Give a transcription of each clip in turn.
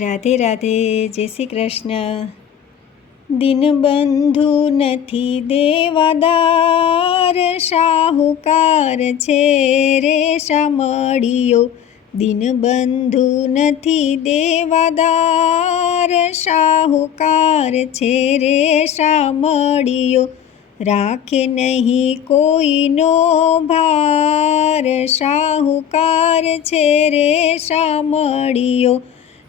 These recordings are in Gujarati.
રાધે રાધે, જય શ્રી કૃષ્ણ. દિનબંધુ નથી દેવાદાર, શાહુકાર છે રે શામળિયો. દિનબંધુ નથી દેવાદાર, શાહુકાર છે રે શામળિયો. રાખે નહીં કોઈનો ભાર, શાહુકાર છે રે શામળિયો.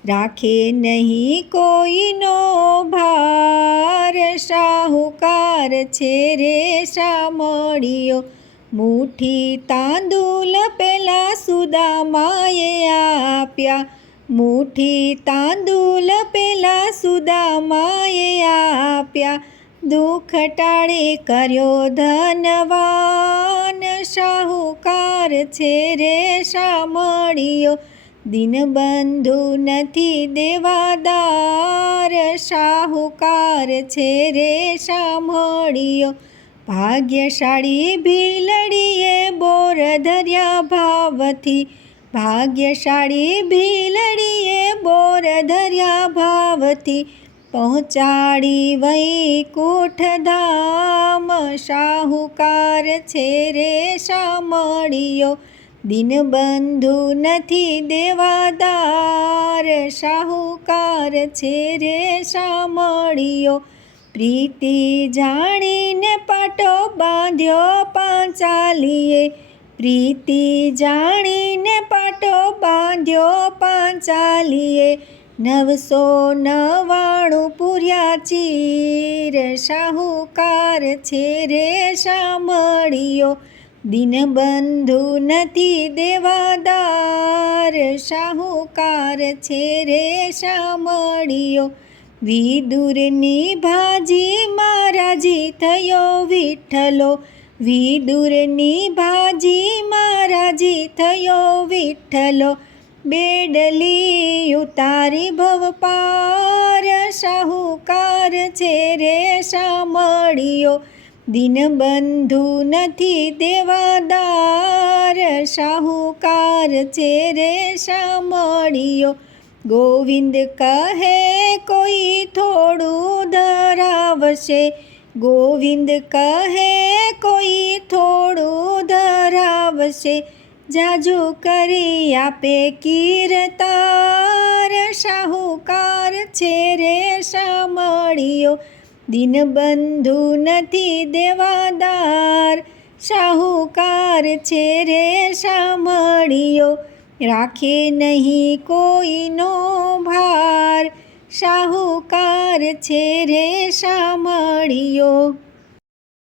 રાખે નહીં કોઈનો ભાર, શાહુકાર છે રે શામળિયો. મુઠ્ઠી તાંદુલ પેલા સુદામાએ આપ્યા, મુઠ્ઠી તાંદુલ પેલા સુદામાએ આપ્યા. દુઃખ ટાળે કર્યો ધનવાન, શાહુકાર છે રે શામળિયો. દિનબંધુ નથી દેવાદાર, શાહુકાર છે રે શામળિયો. ભાગ્યશાળી ભીલડીએ બોર ધર્યા ભાવથી, ભાગ્યશાળી ભીલડીએ બોર ધર્યા ભાવથી. પહોંચાડી વૈકુંઠ ધામ, શાહુકાર છે રે શામળિયો. દિનબંધુ નથી દેવાદાર, શાહુકાર છે રે શામળિયો. પ્રીતિ જાણીને પાટો બાંધ્યો પાંચાલીએ, પ્રીતિ જાણીને પાટો બાંધ્યો પાંચાલીએ. 999 પૂર્યા ચીર, શાહુકાર છે રે શામળિયો. દિનબંધુ નથી દેવાદાર, શાહુકાર છે રે શામળિયો. વિદુરની ભાજીમાં રાજી થયો વિઠ્ઠલો, વિદુરની ભાજીમાં રાજી થયો વિઠ્ઠલો. બેડલી ઉતારી ભવ પાર, શાહુકાર છે રે શામળિયો. દિનબંધુ નથી દેવાદાર, શાહુકાર છે રે શામળિયો. ગોવિંદ કહે કોઈ થોડું ધરાવશે, ગોવિંદ કહે કોઈ થોડું ધરાવશે. જાજુ કરી આપે કીર્તાર, શાહુકાર છે રે શામળિયો. દિનબંધુ નથી દેવાદાર, શાહુકાર છે રે શામળિયો. રાખે નહીં કોઈનો ભાર, શાહુકાર છે રે શામળિયો.